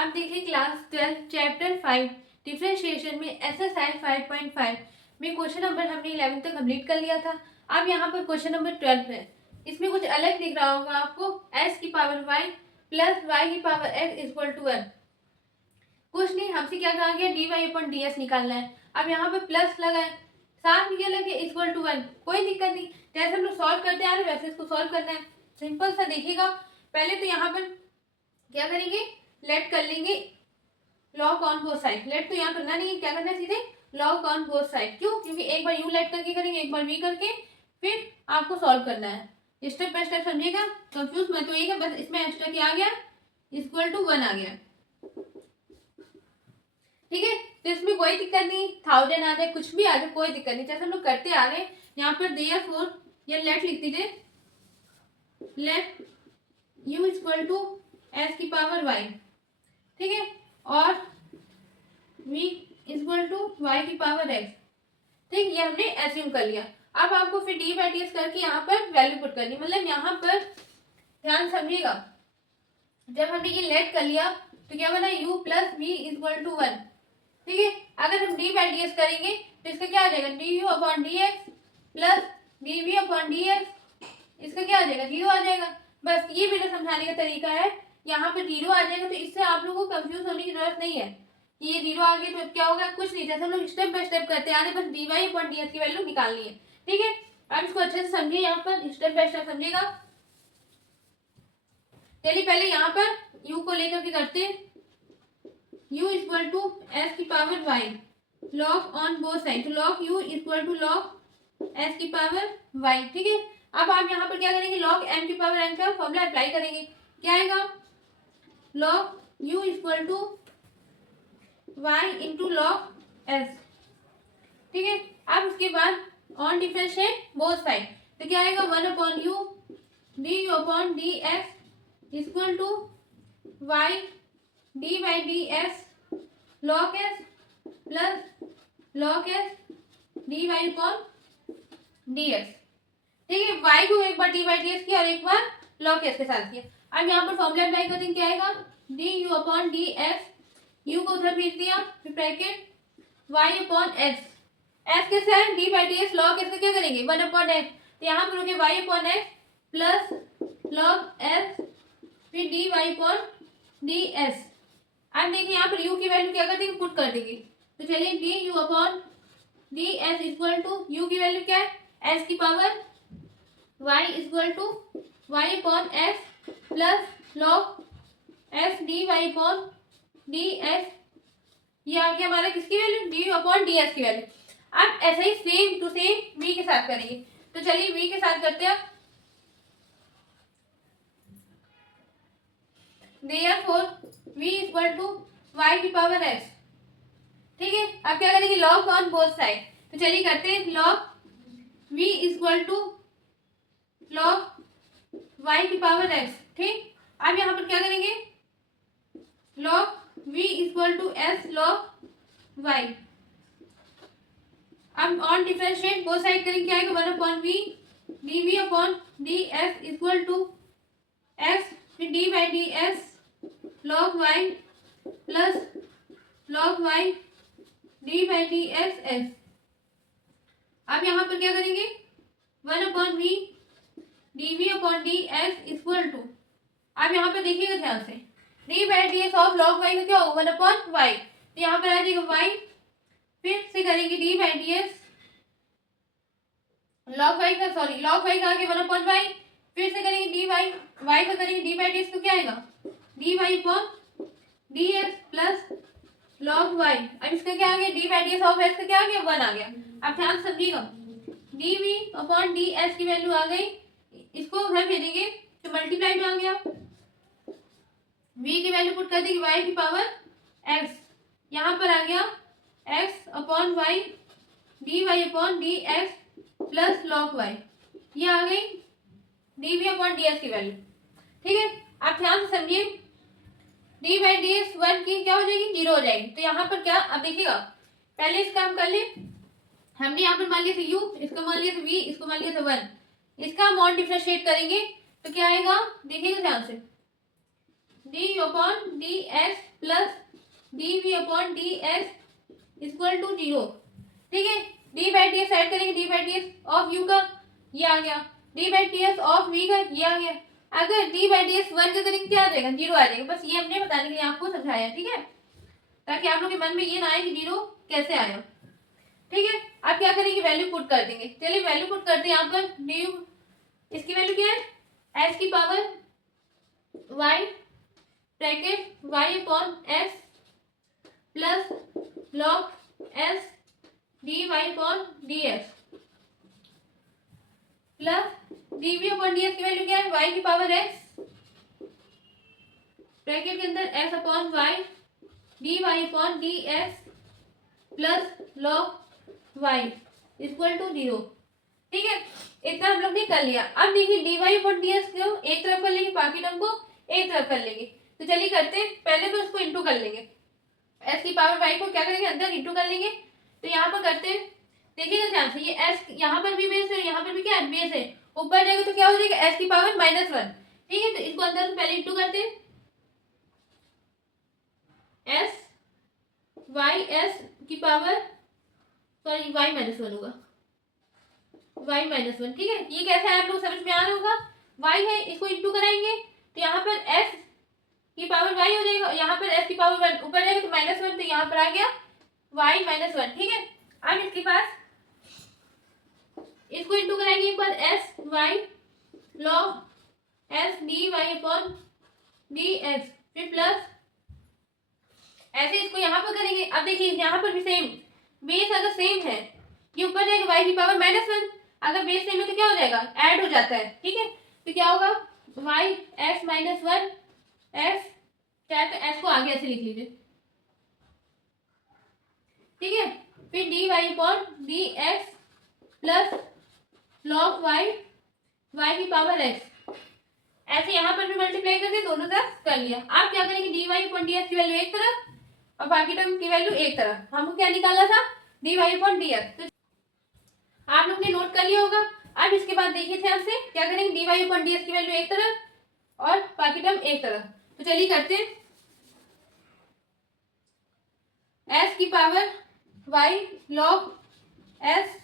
आप देखिए class 12 chapter 5 differentiation में एक्सरसाइज 5.5 में क्वेश्चन नंबर हमने 11 तक कंप्लीट कर लिया था। अब यहाँ पर क्वेश्चन नंबर 12 है। इसमें कुछ अलग दिख रहा होगा आपको, s की पावर y प्लस y की पावर x इक्वल टू 1। कुछ नहीं, हमसे क्या कहा गया, dy अपॉन ds निकालना है। अब यहाँ पे प्लस लगा है, साथ में क्या लगे, इक्वल टू 1। कोई दिक्कत नहीं, जैसे हम लोग सॉल्व करते आ रहे वैसे इसको सॉल्व करना है। सिंपल सा देखिएगा, पहले तो यहाँ पर क्या करेंगे, लेट कर लेंगे log on both side. Let तो यहाँ करना नहीं है, क्या करना है, सीधे लॉग ऑन बोथ साइड। क्यों? क्योंकि एक बार यू लेट करके करेंगे, एक बार वी करके, फिर आपको सॉल्व करना है। स्टेप बाय स्टेप समझिएगा, कंफ्यूज मत होइएगा। बस इसमें एक्स्ट्रा क्या आ गया, इक्वल टू 1 आ गया। ठीक है, तो इसमें कोई दिक्कत नहीं, 1000 आ जाए, कुछ भी आ जाए, कोई दिक्कत नहीं। जैसे हम लोग करते आ रहे, यहाँ पर देयरफॉर या लेट लिख दीजिए, let u equal to S की पावर y। ठीक है, और v इक्वल टू y की पावर x। ठीक, ये हमने एज्यूम कर लिया। अब आपको फिर डी बाई डी एस करके यहाँ पर वैल्यू पुट करनी, मतलब यहाँ पर ध्यान समझिएगा, जब हमने ये लेट कर लिया तो क्या बना, u plus v equal to 1। ठीक है, अगर हम डी बाई डी एस करेंगे तो इसका क्या आ जाएगा, d u upon D x plus D we upon D x. इसका क्या आ जाएगा, जीरो आ जाएगा। बस ये मेरा समझाने का तरीका है। यहाँ पे जीरो आ जाएगा तो इससे आप लोगों को कंफ्यूज होने की जरूरत नहीं है कि ये जीरो आ गया तो क्या होगा, कुछ नहीं। जैसे हम लोग स्टेप बाय स्टेप करते आ रहे, बस d Y upon D s की वैल्यू निकालनी है। ठीक है, आप इसको अच्छे से समझिए, यहाँ पर स्टेप बाय स्टेप समझिएगा। चलिए पहले यहाँ पर u को लेकर के करते हैं, u इक्वल टू एस की power y log on both side, तो log u equal to log S की पावर y। ठीक है, अब आप यहाँ पर क्या करेंगे, लॉग m की पावर n का फॉर्मूला अप्लाई करेंगे। क्या आएगा, log u equal to y into log s। ठीक है, अब उसके बाद ऑन डिफरेंशिएट बोथ साइड, तो क्या आएगा, 1 upon u d u upon D x equal to y d by D S log s plus log S D Y upon D x. ठीक है, y को एक बार डी बाई डी एस किया और एक बार लॉग एस के साथ किया। अब यहाँ पर फॉर्मूला अप्लाई करेंगे, क्या आएगा, D u upon D x, you को उधर भेज दिया, फिर bracket y upon x, S के साथ D by D S log S का क्या करेंगे, 1 अपॉन एक्स, तो यहाँ पर हो गया y upon X plus log S फिर D Y upon D S. अब देखिए यहाँ पर u की वैल्यू क्या कर देंगे, पुट कर देंगे। तो चलिए d u upon D S equal to u की वैल्यू क्या है, एस की power y equal to Y upon s plus log S D Y upon D s. ये आ गया हमारा किसकी value, d u upon D s की वैल्यू। अब ऐसे ही सेम टू सेम v के साथ करेंगे, तो चलिए v के साथ करते हैं। Therefore v equal to y की पावर x। ठीक है, अब क्या करेंगे, लॉग ऑन बोथ साइड, तो चलिए करते हैं, log v equal to log y की पावर x। ठीक, अब यहाँ पर क्या करेंगे, log v equal to s log y। अब ऑन डिफरेंशिएट बोथ साइड करेंगे, क्या आएगा, 1 upon V D we upon D S equal to X फिर D by D S log Y plus log Y D by D S S. अब यहाँ पर क्या करेंगे, 1 upon V D we upon D x equal to, अब यहाँ पर देखिएगा ध्यान से, d by D x of log y का क्या होगा, 1 अपॉन वाई, तो यहाँ पर आ जाएगा वाई, फिर से करेंगे D by D x log y का, सॉरी लॉग वाई का आगे 1 अपॉन वाई, फिर से करेंगे डी वाई, वाई का करेंगे डी बाई डी एक्स, तो क्या आएगा, d Y upon D x plus log y. अब इसका क्या आ गया, D by D s of x का क्या आ गया, 1 आ गया। अब ध्यान समझिएगा, d we upon D s की वैल्यू आ गई, इसको उधर भेजेंगे तो मल्टीप्लाई में आ गया, v की वैल्यू पुट कर देंगे y की पावर x, यहाँ पर आ गया x upon y d Y upon D x plus log y, ये आ गई d we upon D s की वैल्यू। ठीक है, आप ध्यान से समझिए, डी बाई डी एक्स 1 की क्या हो जाएगी, 0 हो जाएगी। तो यहाँ पर क्या, अब देखिएगा, पहले इसका हम कर ले, हमने यहाँ पर मान लिया था u, इसको मान लिया था v, इसको मान लिया था 1, इसका हम ऑन डिफरेंशिएट करेंगे तो क्या आएगा, देखिएगा ध्यान से, D upon D x plus D we upon D x equal to 0। ठीक है, D by D X add करेंगे, D by D x of U का ये आ गया, D by D x of V का ये आ गया। अगर डी बाई डी एक्स 1 का करेंगे क्या आ जाएगा, 0 आ जाएगा। बस ये हमने बताने के लिए आपको समझाया, ठीक है, ताकि आप लोग के मन में ये ना आए कि 0 कैसे आया। ठीक है, आप क्या करेंगे, वैल्यू पुट कर देंगे। चलिए वैल्यू पुट करते हैं। यहाँ पर डी इसकी वैल्यू क्या है, एस की power y bracket y upon s plus log S D Y upon D s plus D we upon D s की वैल्यू क्या है, वाई की पावर एक्स ब्रैकेट के अंदर s upon y d Y upon D s plus log y equal to 0। ठीक है, इतना हम लोग ने कर लिया। अब देखिए d Y upon D s को एक तरफ कर लेंगे, बाकी टर्म को एक तरफ कर लेंगे। तो चलिए करते हैं, पहले तो उसको इंटू कर लेंगे, एस की पावर वाई को क्या करेंगे, अंदर इंटू कर लेंगे। तो यहाँ पर करते हैं, देखिएगा ध्यान से, ये एस यहाँ पर भी बेस है, यहाँ पर भी क्या है, बेस है। ऊपर जाएगा तो क्या हो जाएगा, एस की पावर -1। ठीक है, तो इसको अंदर से पहले इंटू करते हैं, एस वाई एस की पावर सॉरी वाई -1 होगा, वाई -1। ठीक है, ये कैसे है आप लोग समझ में आ रहा होगा, वाई है, इसको इंटू कराएंगे तो यहाँ पर एस की पावर वाई हो जाएगा, यहाँ पर एस की पावर 1 ऊपर जाएगा तो -1, तो यहाँ पर आ गया वाई -1। ठीक है, अब इसके पास इसको इंटू कराएंगे एक बार, S Y log S D Y upon D x, फिर प्लस ऐसे इसको यहाँ पर करेंगे। अब देखिए यहाँ पर भी सेम, बेस अगर सेम है, ये ऊपर जाएगा वाई की पावर -1, अगर बेस सेम है तो क्या हो जाएगा, ऐड हो जाता है। ठीक है, तो क्या होगा, वाई एक्स -1 एस, चाहे तो एस को आगे ऐसे लिख लीजिए। ठीक है, फिर D Y upon D x plus log y y की पावर एक्स, ऐसे यहाँ पर भी मल्टीप्लाई करके दोनों तरफ कर लिया। आप क्या करेंगे, d Y upon D x की वैल्यू एक तरफ और बाकी टर्म की वैल्यू एक तरफ। हमको क्या निकालना था, d Y upon D x, तो आप लोग ने नोट कर लिया होगा। अब इसके बाद देखिए ध्यान से, क्या करेंगे, d Y upon D x की वैल्यू एक तरफ और बाकी टर्म एक तरफ। तो चलिए करते हैं, एस की power Y log S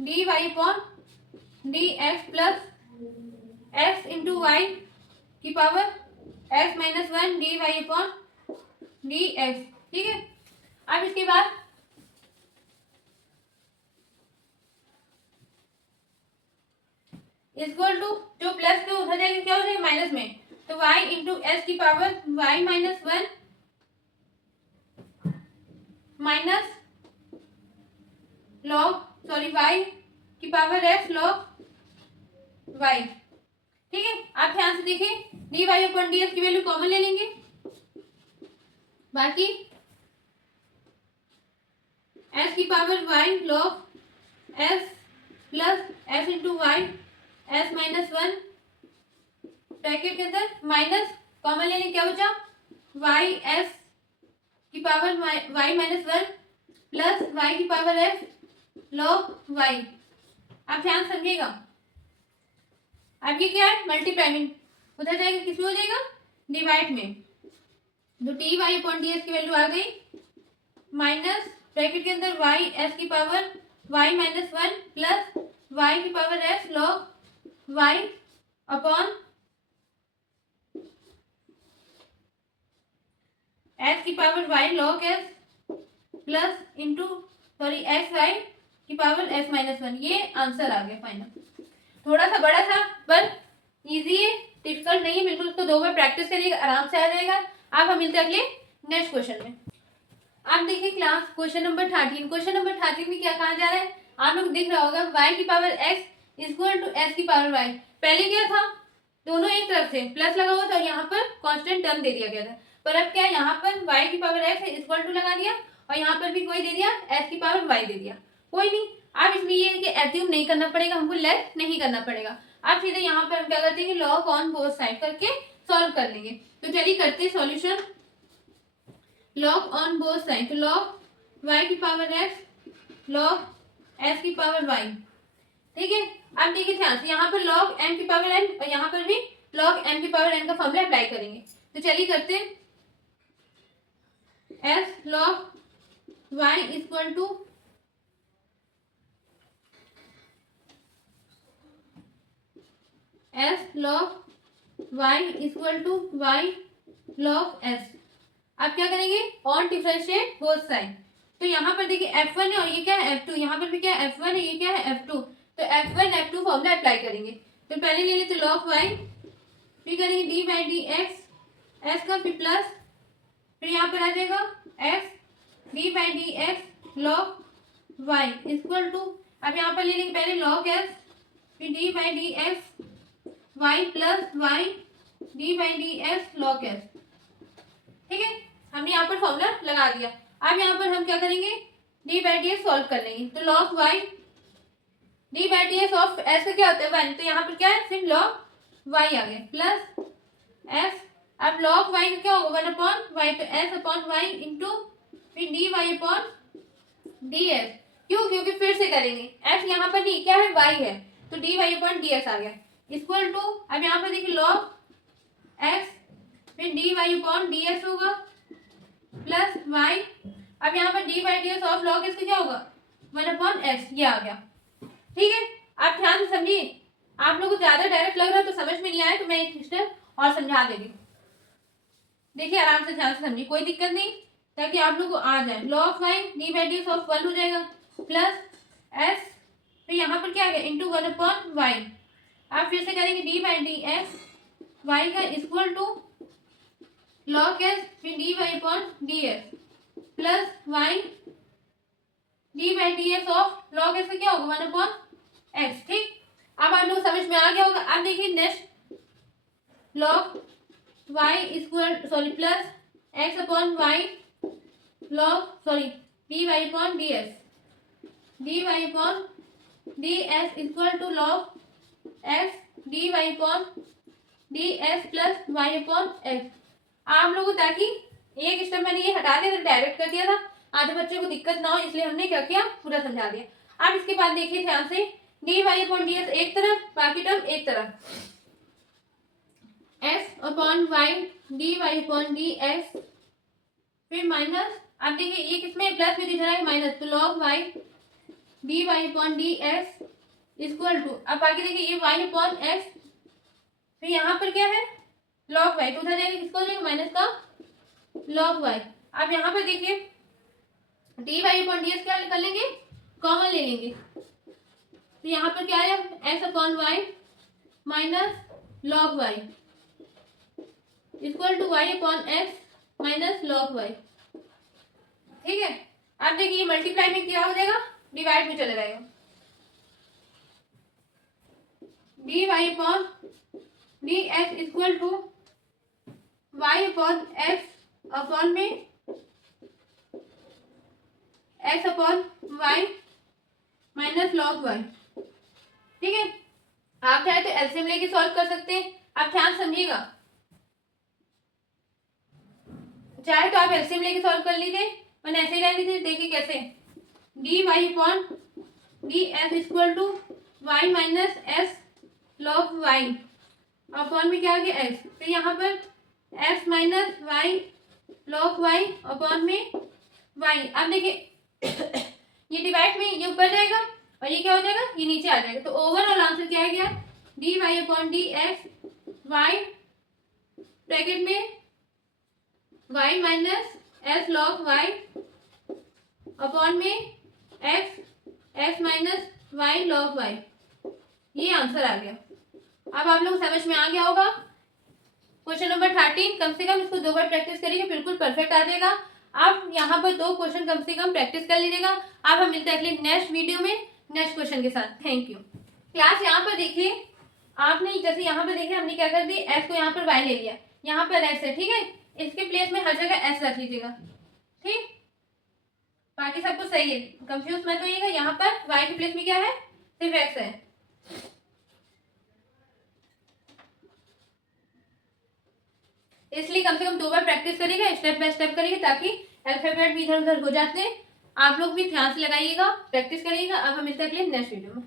D Y upon D x plus X into Y की power X -1 D Y upon D x. ठीक है, अब इसके बाद इक्वल टू, जो प्लस में उधर जाएगा क्या हो जाएगा, माइनस में, तो y इंटू एस की power y -1 minus log sorry y की पावर x लॉग y। ठीक है, आप ध्यान से देखिए, d Y upon D s की वैल्यू कॉमन ले लेंगे, बाकी s की power y log s plus s into y s -1 bracket के अंदर माइनस कॉमन लेने, क्या बचा, y s की पावर y -1 प्लस y की पावर x लॉग y। आप ध्यान समझिएगा, अब ये क्या है, मल्टीप्लाई में उधर जाएगा, किस में हो जाएगा, डिवाइड में। तो t y upon D s की वैल्यू आ गई, माइनस ब्रैकेट के अंदर y s की पावर y -1 प्लस y की power s log y upon s की power y log s plus into sorry x y की पावर s -1। ये आंसर आ गया फाइनल। थोड़ा सा बड़ा था पर इजी है, डिफिकल्ट नहीं है बिल्कुल। उसको 2 बार प्रैक्टिस करिएगा, आराम से आ जाएगा। आप हम मिलते हैं अगले नेक्स्ट क्वेश्चन में। आप देखिए class question number 13। Question number 13 में क्या कहा जा रहा है, आप लोग दिख रहा होगा, y की power x equal to s की पावर y। पहले क्या था, दोनों एक तरफ से प्लस लगा हुआ था, यहाँ पर कांस्टेंट टर्म दे दिया गया था। पर अब क्या, यहाँ पर y की पावर x इक्वल टू लगा दिया और यहाँ पर भी कोई दे दिया, s की पावर y दे दिया। कोई नहीं, आप इसमें ये कि एज्यूम नहीं करना पड़ेगा, हमको लेस नहीं करना पड़ेगा। आप सीधे यहाँ पर हम क्या करते हैं कि लॉग ऑन बोथ साइड करके सॉल्व कर लेंगे। तो चलिए करते हैं solution, log on both side. तो लॉग y की पावर x लॉग s की पावर y। ठीक है, अब देखिए ध्यान से, यहाँ पर लॉग m की पावर n और यहाँ पर भी log m की पावर n का फॉर्मूला अप्लाई करेंगे। तो चलिए करते हैं। s log y equal to s log y equal to y log s। अब क्या करेंगे, ऑन डिफरेंशिएट बोथ साइड। तो यहाँ पर देखिए f1 है और ये क्या है f2, यहाँ पर भी क्या है f1 है, ये क्या है f2। तो f1 f2 फॉर्मूला अप्लाई करेंगे। तो पहले ले लेते log y, फिर करेंगे D by D x s का, फिर प्लस, फिर यहाँ पर आ जाएगा x d by D x log y equal to, अब यहाँ पर ले लेंगे पहले log s, फिर D by D x y plus y d by D x log s। ठीक है, हमने यहाँ पर फॉर्मूला लगा दिया। अब यहाँ पर हम क्या करेंगे, D by D x solve कर लेंगे। तो log y d by D x of S का क्या होता है 1, तो यहाँ पर क्या है सिर्फ log y आ गया प्लस s। अब log y का क्या होगा 1 अपॉन वाई, तो s अपॉन वाई इंटू फिर D Y upon D s. क्यों, क्योंकि फिर से करेंगे, s यहाँ पर नहीं क्या है y है, तो D Y upon D S आ गया इक्वल टू, अब यहाँ पर देखिए log x फिर D Y upon D s होगा प्लस y। अब यहाँ पर d y d s of log s का क्या होगा 1 अपॉन s, ये आ गया। ठीक है, आप ध्यान से समझिए, आप लोगों को ज्यादा डायरेक्ट लग रहा है तो समझ में नहीं आया तो मैं एक स्टेप और समझा दे रही हूँ। देखिए आराम से ध्यान से समझिए, कोई दिक्कत नहीं, ताकि आप लोग को आ जाए। log y d by D x of 1 हो जाएगा प्लस s, फिर यहाँ पर क्या आ गया इंटू 1 अपॉन वाई। आप फिर से करेंगे D by D x y का इक्वल टू log s फिर D Y upon D s plus y D by D x of log s का क्या होगा 1 अपॉन एक्स। ठीक, अब आप लोग समझ में आ गया होगा। अब देखिए next log y equal sorry plus x upon y log sorry d Y upon D s, D Y upon D S equal to log x d Y upon D s plus y upon x. आप लोगों को ताकि एक step मैंने ये हटा दिया था, डायरेक्ट कर दिया था, आधे बच्चे को दिक्कत ना हो इसलिए हमने क्या किया पूरा समझा दिया। अब इसके बाद देखिए ध्यान से, d Y upon D s एक तरफ, बाकी टर्म एक तरफ, s upon y d Y upon D x फिर माइनस, अब देखिए ये किसमें प्लस में दिख रहा है माइनस, तो log y d Y upon D x equal to, अब बाकी देखिए ये वाई अपॉन एक्स, फिर यहाँ पर क्या है log वाई, तो उधर जाएगा किसको जाएगा माइनस का log वाई। अब यहाँ पर देखिए d Y upon D x क्या कर लेंगे, कॉमन ले लेंगे, तो यहाँ पर क्या है s upon Y minus log y equal to Y upon x minus log Y. ठीक है, अब देखिए मल्टीप्लाई में क्या हो जाएगा, डिवाइड में चले जाएगा, D Y upon D x equal to Y upon X upon में X upon Y minus log Y. ठीक है, आप चाहे तो एलसीएम लेके सॉल्व कर सकते हैं। आप ध्यान समझिएगा, चाहे तो आप एलसीएम लेके सॉल्व कर लीजिए, मैंने ऐसे ही रहने दीजिए। देखिए कैसे, d Y upon D S equal to y minus S log Y upon में क्या आ गया एक्स, फिर यहाँ पर x minus Y log Y upon में वाई। अब देखिए ये डिवाइड में ये ऊपर जाएगा और ये क्या हो जाएगा ये नीचे आ जाएगा, तो ओवरऑल आंसर क्या आ गया D Y upon D x Y bracket में Y minus S log Y upon में X minus Y log Y. ये आंसर आ गया। अब आप लोग समझ में आ गया होगा। क्वेश्चन नंबर 13 कम से कम इसको 2 बार प्रैक्टिस करिए, बिल्कुल परफेक्ट आ जाएगा। आप यहाँ पर 2 क्वेश्चन कम से कम प्रैक्टिस कर लीजिएगा। अब हम मिलते हैं अगले नेक्स्ट वीडियो में नेक्स्ट क्वेश्चन के साथ। Thank you. क्लास यहाँ पर देखिए, आपने जैसे यहाँ पर देखिए हमने क्या कर दी, एस को यहाँ पर वाई ले लिया, यहाँ पर एस है, ठीक है, इसके प्लेस में हर जगह एस रख लीजिएगा, ठीक, बाकी सब कुछ सही है, कंफ्यूज मत होइएगा। यहाँ पर वाई के प्लेस में क्या है, सिर्फ एक्स है। इसलिए कम से कम 2 बार प्रैक्टिस करिएगा, स्टेप बाय स्टेप करिएगा, ताकि अल्फाबेट भी इधर उधर हो जाते हैं। आप लोग भी ध्यान से लगाइएगा, प्रैक्टिस करिएगा। अब हम मिलते हैं अगले नेक्स्ट वीडियो में।